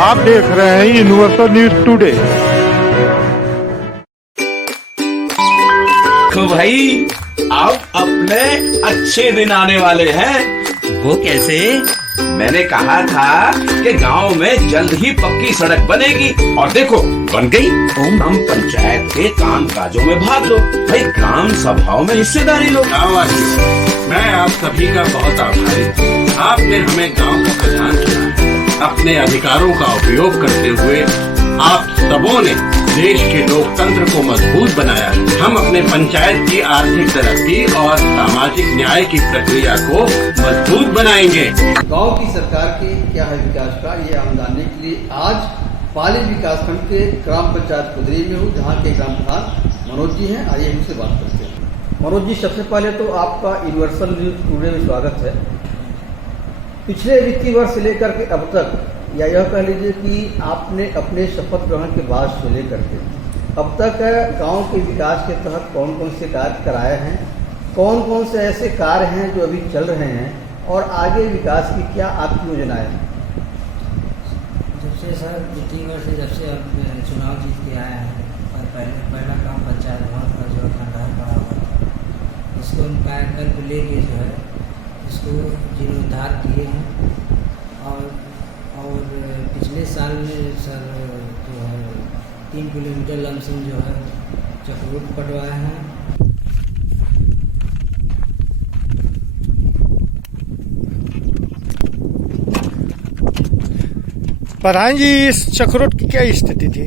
आप देख रहे हैं यूनिवर्सल न्यूज टुडे। तो भाई अब अपने अच्छे दिन आने वाले हैं। वो कैसे? मैंने कहा था कि गांव में जल्द ही पक्की सड़क बनेगी और देखो बन गई। हम पंचायत के काम काजों में भाग लो भाई, ग्राम सभाओं में हिस्सेदारी लो। मैं आप सभी का बहुत आभारी हूँ। आपने हमें गांव का प्रधान चुना। अपने अधिकारों का उपयोग करते हुए आप सबों ने देश के लोकतंत्र को मजबूत बनाया। हम अपने पंचायत की आर्थिक तरक्की और सामाजिक न्याय की प्रक्रिया को मजबूत बनाएंगे। गांव की सरकार के क्या है विकास का, ये हम जानने के लिए आज पाली विकासखंड के ग्राम पंचायत कुदरी में हूँ, जहाँ के ग्राम प्रधान मनोज जी हैं। आइए उनसे बात करते हैं। मनोज जी, सबसे पहले तो आपका यूनिवर्सल न्यूज टुडे में स्वागत है। पिछले वित्तीय वर्ष से लेकर के अब तक, या यह कह लीजिए कि आपने अपने शपथ ग्रहण के बाद से लेकर के अब तक गांव के विकास के तहत कौन कौन से कार्य कराए हैं, कौन कौन से ऐसे कार्य हैं जो अभी चल रहे हैं और आगे विकास की क्या आपकी योजनाएं हैं? जब से सर वित्तीय वर्ष से जब से अब चुनाव जीत के आया है, और पहला काम पंचायत भवन का जो खंडहर पड़ा हुआ था, इसको हम कायाकल्प को लेके जो है इसको जीर्णोद्धार किए हैं। और पिछले साल में सर जो है 3 किलोमीटर लमसम जो है चक्रोट पटवाए हैं। प्रधान जी, इस चक्रोट की क्या स्थिति थी?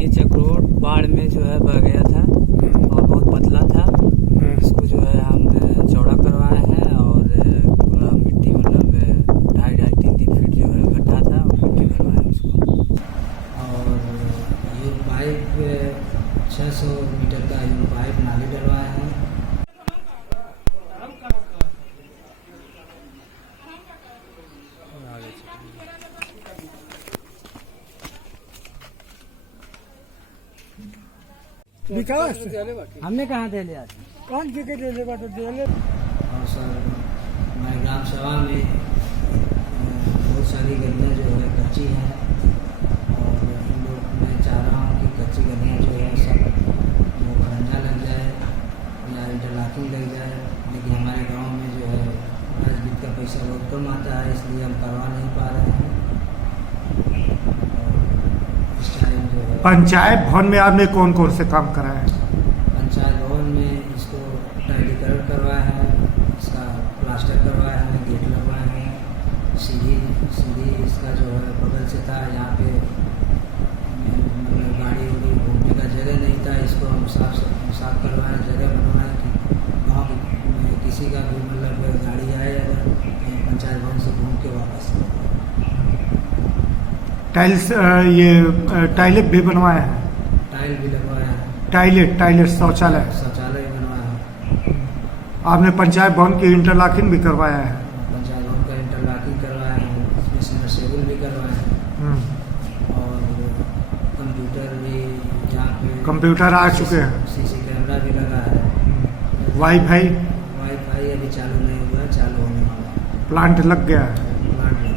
ये चक्रोट बाढ़ में जो है बह गया था और बहुत पतला था। इसको जो है हम चौड़ा करवाए हैं और पूरा मिट्टी मतलब 2.5-3 फीट जो है गड्ढा था और मिट्टी भरवाए उसको। और ये पाइप 600 मीटर का ये पाइप नाली डलवाए हैं। विकास हमने कहाँ दे लिया था? कौन सी के दे बात दे ले। और सर मैं ग्राम सभा में बहुत सारी गलियाँ जो है कच्ची हैं और हम लोग मैं चाह रहा हूँ कि कच्ची गलियाँ जो है सब वो खरंजा लग जाए या इंटरलॉकिंग लग जाए, लेकिन हमारे गांव में जो है राजनीति का पैसा बहुत कम आता है, इसलिए हम करवा नहीं पा रहे हैं। इस टाइम जो है पंचायत भवन में आपने कौन कौन से काम कराए? पंचायत भवन में इसको टाइलीकरण करवाया है, इसका प्लास्टर करवाया है, गेट लगवाए हैं, सीढ़ी इसका जो है बगल से था, यहाँ पे मतलब गाड़ी उड़ी घूमने का जगह नहीं था, इसको हम साफ करवाए, जगह बनवाए कि गाँव में किसी का भी मतलब गाड़ी आए अगर पंचायत भवन से घूम के वापस। टाइल्स ये टाइलेट भी बनवाए हैं? टाइल भी लगवाया है। टाइलेट शौचालय भी बनवाया है। आपने पंचायत भवन की इंटरलॉकिंग भी करवाया है? पंचायत भवन का इंटरलॉकिंग करवाया है, इसमें सबमर्सिबल भी करवाया है और कंप्यूटर भी यहाँ पे कंप्यूटर आ चुके हैं, सीसी कैमरा भी लगा है। वाईफाई अभी चालू नहीं हुआ है, चालू होने वाला है। प्लांट लग गया है? प्लांट लग गया।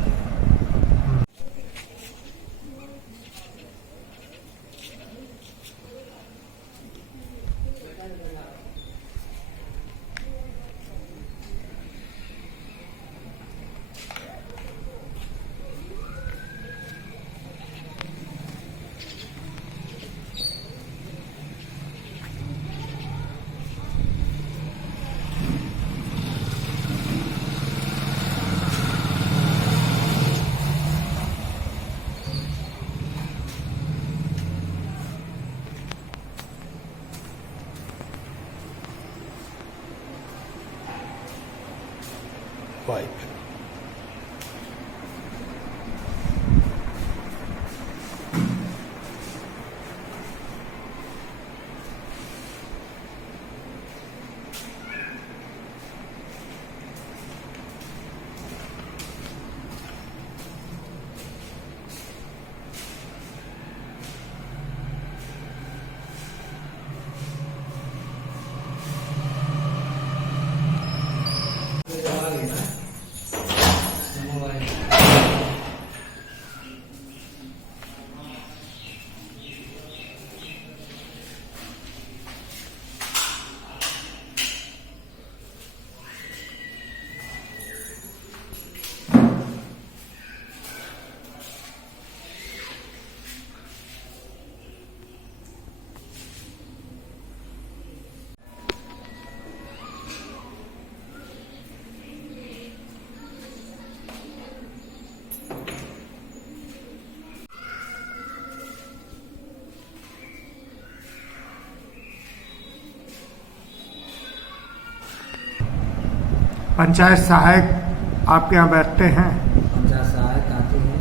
पंचायत सहायक आपके यहाँ बैठते हैं? पंचायत सहायक आते हैं।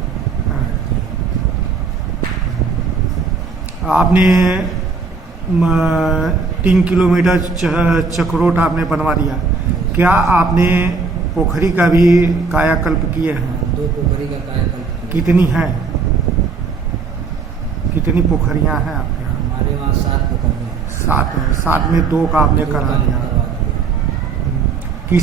आपने 3 किलोमीटर चक्रोट आपने बनवा दिया, क्या आपने पोखरी का भी कायाकल्प किए हैं? 2 पोखरी का कायाकल्प किया। कितनी हैं? कितनी पोखरियां हैं आपके यहाँ? हमारे वहाँ 7 पोखरियाँ हैं। 7 हैं। 7 में 2 का आपने 2 करा का दिया। करवा दिया। किस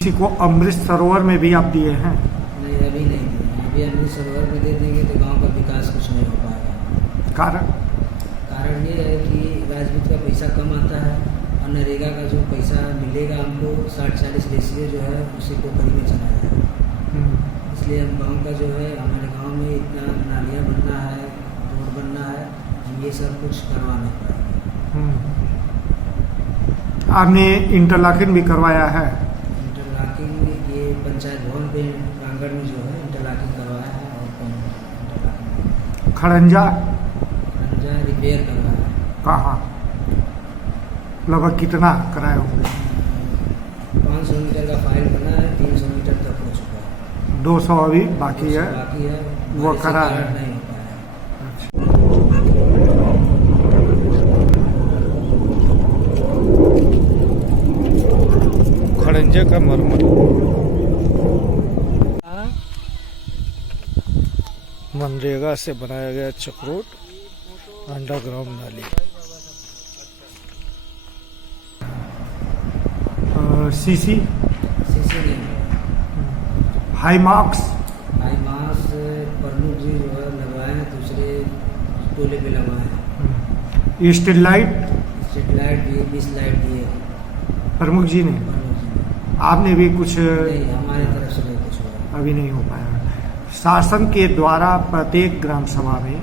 किसी को अमृत सरोवर में भी आप दिए हैं? नहीं, अभी नहीं दिए। अभी अमृत सरोवर में दे देंगे तो गांव का विकास कुछ नहीं हो पाएगा। कारण ये है कि राजनीति का पैसा कम आता है और नरेगा का जो पैसा मिलेगा हमको 60-40 रेशियो जो है उसी पोखरी में चला जाएगा। इसलिए हम गांव का जो है, हमारे गांव में इतना नालियाँ बनना है, रोड बनना है, हम ये सब कुछ करवा नहीं पाएंगे। आपने इंटरलॉकिंग भी करवाया है? इंटरलॉकिंग ये पंचायत भवन पे प्रांगण में जो है इंटरलॉकिंग करवाया है और इंटरलॉकिंग खड़ंजा रिपेयर करवाया है। कहाँ? लगभग कितना कराए होंगे? 500 मीटर का फाइल बना है, 300 मीटर तक हो चुका है। 200 अभी बाकी है, बाकी है, वो बारिश के करा है। कारण नहीं हो पाया। खड़ंजे का मरम्मत। मनरेगा से बनाया गया चक्रोट अंडरग्राउंड नाली। सीसी नहीं हाई मार्क्स हाई मास प्रमुख जी जो है लगवाए हैं, दूसरे टोले पे लगवाए हैं। स्ट्रीट लाइट स्ट्रीट लाइट दिए, 20 लाइट दिए प्रमुख जी ने। प्रमुख जी आपने भी कुछ नहीं, हमारी तरफ से नहीं कुछ हुआ। अभी नहीं हो पाया। शासन के द्वारा प्रत्येक ग्राम सभा में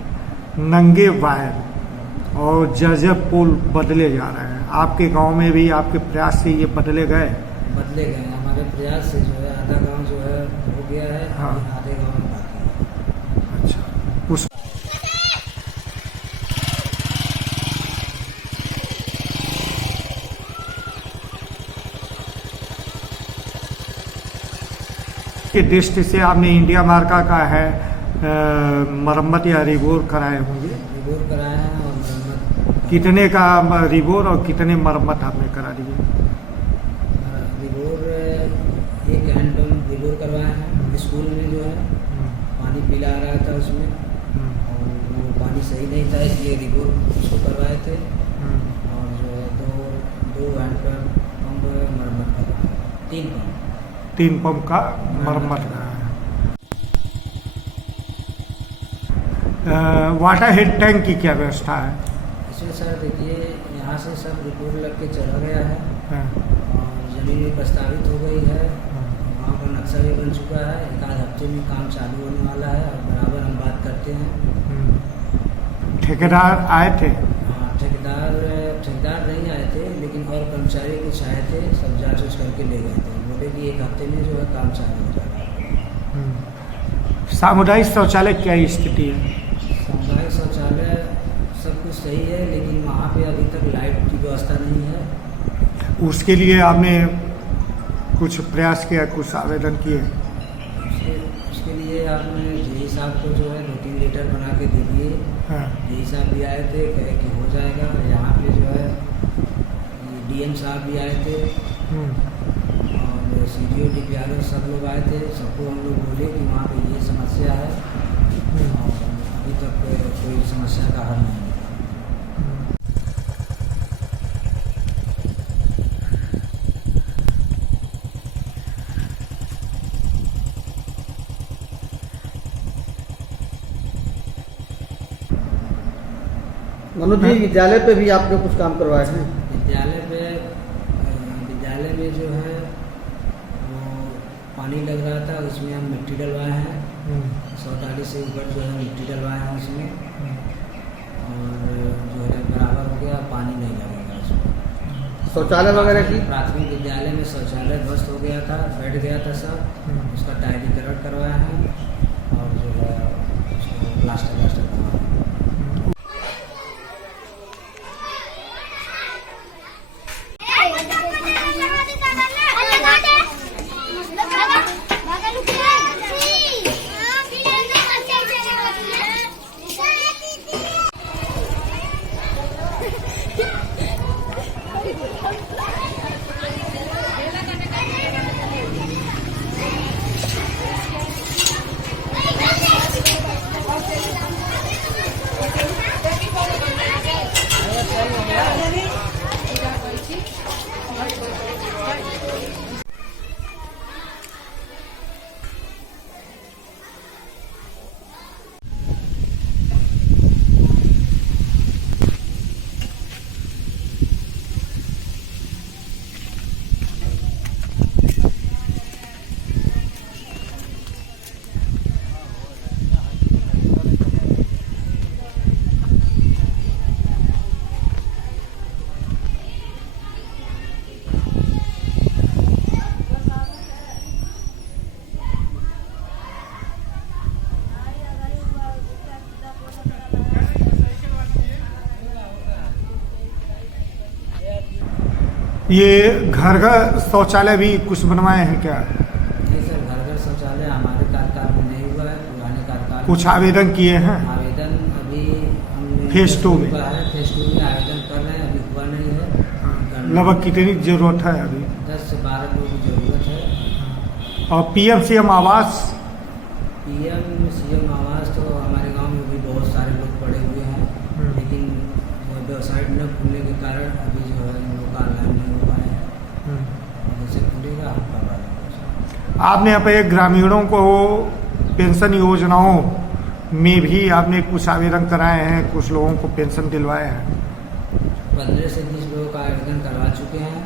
नंगे वायर और जर्जर पोल बदले जा रहे हैं। आपके गांव में भी आपके प्रयास से ये बदले गए? बदले गए हैं। हमारे प्रयास से जो है आधा गांव जो है हो गया है, हाँ। आधे गांव में बाकी है। अच्छा, उस के दृष्टि से आपने इंडिया मार्का का है मरम्मत या रिबोर कराए होंगे? रिबोर कराया है और मरम्मत। कितने का रिबोर और कितने मरम्मत आपने करा दिए? रिबोर एक हैंडपम्प रिबोर करवाया है। स्कूल में जो है पानी पिला आ रहा था उसमें, और वो पानी सही नहीं था, इसलिए रिबोर उसको करवाए थे। और जो है दो हैंडपम्प मरम्मत करवाया। 3 पंप का मरम्मत करा है। वाटर हेड टैंक की क्या व्यवस्था है? इसमें सर देखिए, यहाँ से सब रिपोर्ट लग के चला गया है हाँ, और जमीन भी प्रस्तावित हो गई है, वहाँ का नक्शा भी बन चुका है। 1 आध हफ्ते में काम चालू होने वाला है और बराबर हम बात करते हैं। ठेकेदार आए थे? हाँ, ठेकेदार नहीं आए थे, लेकिन और कर्मचारी कुछ आए थे, सब जाँच उच करके ले गए थे। बोले कि 1 हफ्ते में जो है काम चालू हो जाएगा। सामुदायिक शौचालय क्या स्थिति है? सामुदायिक शौचालय सब कुछ सही है, लेकिन वहाँ पे अभी तक लाइट की व्यवस्था नहीं है। उसके लिए आपने कुछ प्रयास किया, कुछ आवेदन किए? उसके लिए आपने जेई साहब को जो है 2-3 लेटर बना के दे दिए। हाँ, जेई साहब भी आए थे, कहे कि हो जाएगा। यहाँ पे जो है डीएम साहब भी आए थे और सीडीओ डीपीआरओ सब लोग आए थे। सबको हम लोग बोले कि वहाँ पे ये समस्या है और अभी तक कोई समस्या का हल नहीं है। मनोज जी, विद्यालय पे भी आपने कुछ काम करवाए हैं? विद्यालय में जो है वो पानी लग रहा था, उसमें हम मिट्टी डलवाए हैं। 140 से ऊपर जो है मिट्टी डलवाए हैं उसमें, और जो है बराबर हो गया, पानी नहीं लगेगा उसमें। शौचालय वगैरह की? प्राथमिक विद्यालय में शौचालय ध्वस्त हो गया था, बैठ गया था सब, उसका टाइलीकरण करवाया है और जो है उसको प्लास्टर करवाया है। ये घर घर शौचालय भी कुछ बनवाए हैं क्या? नहीं सर, घर घर शौचालय हमारे कार्यकाल में नहीं हुआ है, पुराने कार्यकाल कुछ आवेदन किए हैं? आवेदन अभी हमने फेज 2 में फेज 2 में आवेदन कर रहे हैं, अभी हुआ नहीं है। लगभग कितनी जरूरत है अभी? 10 से 12 लोगों की जरूरत है। और पीएम सीएम आवास? पीएम सीएम आवास तो हमारे गांव में भी बहुत सारे लोग पड़े हुए हैं, लेकिन वेबसाइट न खुलने के कारण अभी जो है हम लोग का ऑनलाइन नहीं हो पाए हैं। जैसे खुलेगा हम करवा देंगे। आपने अपने ग्रामीणों को पेंशन योजनाओं में भी आपने कुछ आवेदन कराए हैं, कुछ लोगों को पेंशन दिलवाए हैं? 15 से 20 लोगों का आवेदन करवा चुके हैं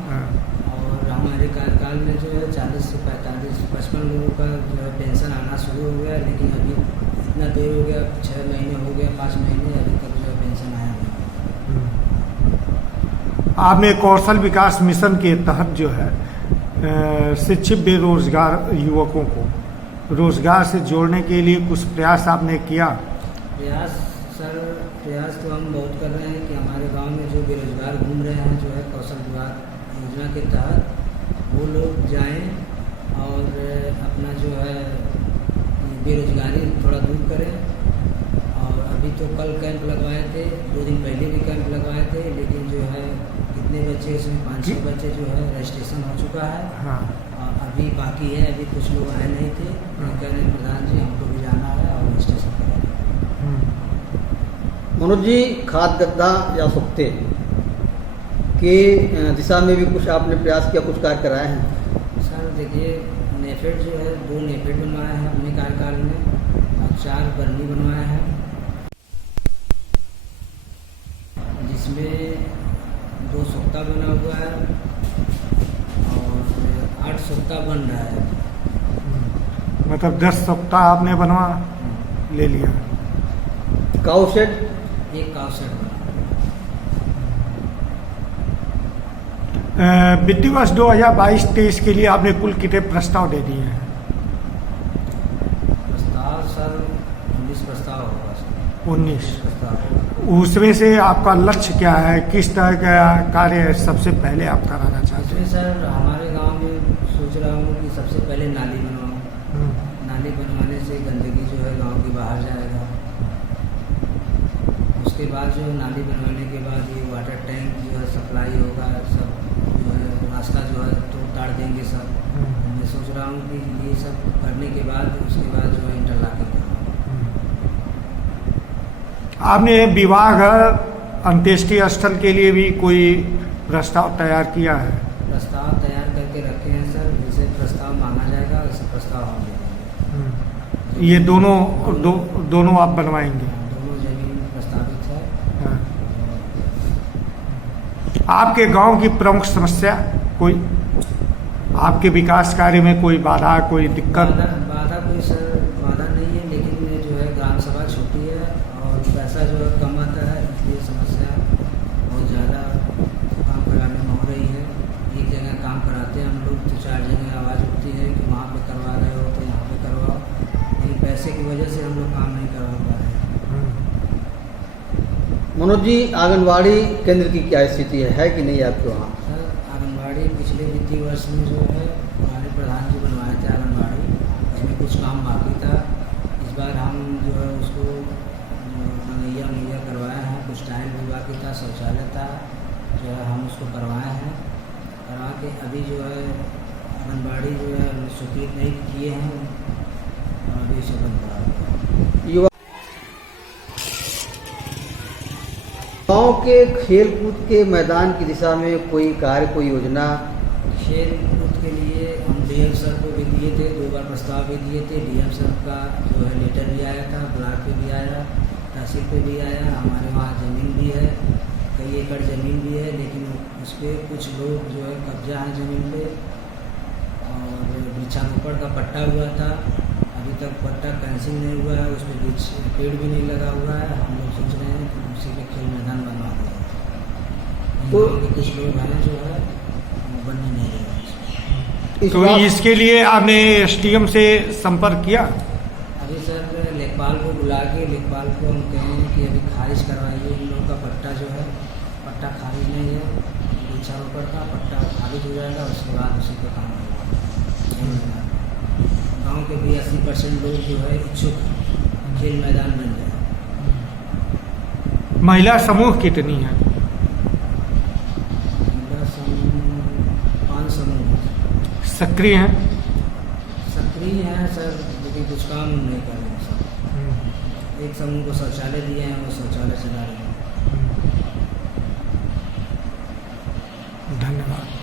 और हमारे कार्यकाल में जो है 40 से 55 लोगों का जो है पेंशन आना शुरू हो गया, लेकिन अभी इतना देर हो गया, 6 महीने हो गया, 5 महीने, अभी तक जो है पेंशन आया नहीं। आपने कौशल विकास मिशन के तहत जो है शिक्षित बेरोजगार युवकों को रोजगार से जोड़ने के लिए कुछ प्रयास आपने किया? प्रयास तो हम बहुत कर रहे हैं कि हमारे गांव में जो बेरोजगार घूम रहे हैं, जो है कौशल विभाग योजना के तहत वो लोग जाएं और अपना जो है बेरोजगारी थोड़ा दूर करें। और अभी तो कल कैंप लगवाए थे, 2 दिन पहले भी कैंप लगवाए थे, लेकिन जो है कितने बच्चे, इसमें 500 बच्चे जो है रजिस्ट्रेशन हो चुका है। हाँ। और अभी बाकी है, अभी कुछ लोग आए नहीं थे, कह रहे प्रधान जी हमको भी जाना है और रजिस्ट्रेशन कराना। मनोज जी, खाद गद्दा या सुक्ते के दिशा में भी कुछ आपने प्रयास किया, कुछ कार्य कराए हैं? सर देखिए, नेफेड जो है 2 नेफेड बनवाए हैं अपने कार्यकाल में और 4 बर्नी बनवाए हैं, जिसमें 2 सुक्ता बना हुआ है और 8 सुक्ता बन रहा है। मतलब 10 सप्ताह आपने बनवा ले लिया। Cow shade? एक काउ शेड बना। वित्तीय वर्ष 2022-23 के लिए आपने कुल कितने प्रस्ताव दे दिए हैं? प्रस्ताव सर 19 प्रस्ताव होगा सर। 19 प्रस्ताव। उसमें से आपका लक्ष्य क्या है? किस तरह का कार्य सबसे पहले आप कराना चाहते इसमें हैं? सर हमारे गांव में सोच रहा हूँ कि सबसे पहले नाली बनवाऊँ। नाली बनवाने से गंदगी जो है गांव की बाहर जाएगा। उसके बाद जो नाली बनवाने के बाद ये वाटर टैंक जो है सप्लाई होगा, सब जो है रास्ता जो है तो ताड़ देंगे सब। मैं सोच रहा हूँ कि ये सब करने के बाद उसके बाद जो है इंटरलॉकिंग करवाऊँ। आपने विवाह घर अंत्येष्टि स्थल के लिए भी कोई प्रस्ताव तैयार किया है? प्रस्ताव तैयार करके रखे हैं सर, जैसे प्रस्ताव मांगा जाएगा वैसे प्रस्ताव हम देंगे। ये दोनों आप बनवाएंगे? दोनों जमीन प्रस्तावित है। हाँ। आपके गांव की प्रमुख समस्या कोई, आपके विकास कार्य में कोई बाधा, कोई दिक्कत? बाधा कोई सर बाधा नहीं है, लेकिन जो है ग्राम सभा छोटी है और पैसा जो है कम आता है, इसलिए समस्या बहुत ज़्यादा काम कराने में हो रही है। एक जगह काम कराते हैं हम लोग तो 4 जगह आवाज़ उठती है कि वहाँ पे करवा रहे हो तो यहाँ पे करवाओ, लेकिन पैसे की वजह से हम लोग काम नहीं करवा पा रहे हैं। मनोज जी, आंगनवाड़ी केंद्र की क्या स्थिति है कि नहीं आपके वहाँ? सर आंगनबाड़ी पिछले वित्तीय वर्ष में जो है हमारे प्रधान जी बनवाए थे आंगनबाड़ी, उसमें कुछ काम बाकी था। इस बार हम जो है उसको मुहैया करवाए हैं, कुछ टाइल भी बाकी था, शौचालय था, जो है हम उसको करवाए हैं। करवा के अभी जो है आंगनबाड़ी जो है स्वीकृत नहीं किए हैं और अभी इसे बंद करा दिया। युवा गाँव के खेल कूद के मैदान की दिशा में कोई कार्य, कोई योजना? खेल कूद के लिए हम डीएम सर को भी दिए थे, 2 बार प्रस्ताव भी दिए थे। डीएम सर का जो है लेटर भी आया था, ब्लॉक पे भी आया, तहसील पे भी आया। हमारे वहाँ ज़मीन भी है, कई एकड़ ज़मीन भी है, लेकिन उस पर कुछ लोग जो है कब्जा है ज़मीन पे और वृक्षारोपण का पट्टा हुआ था, अभी तक पट्टा कैंसिल नहीं हुआ है, उस पर पेड़ भी नहीं लगा हुआ है। हम लोग सोच रहे हैं कि उसी के खेल मैदान बनवा दें, तो कुछ लोग हैं जो है बनने नहीं रहे। तो इसके लिए आपने एसडीएम से संपर्क किया? अभी सर लेखपाल को बुला के लेखपाल को हम कहें कि अभी खारिज करवाइए इन लोगों का पट्टा, जो है पट्टा खारिज नहीं है, वृक्षारोपण का पट्टा स्थापित हो जाएगा, उसके बाद उसी का काम होगा। गाँव के भी 80% लोग जो है इच्छुक हैं, खेल मैदान बन जाए। महिला समूह कितनी है? महिला समूह 5 समूह हैं। सक्रिय हैं? सक्रिय हैं सर, लेकिन कुछ काम नहीं कर रहे हैं सर। एक समूह को शौचालय दिए हैं, वो शौचालय चला रहे हैं।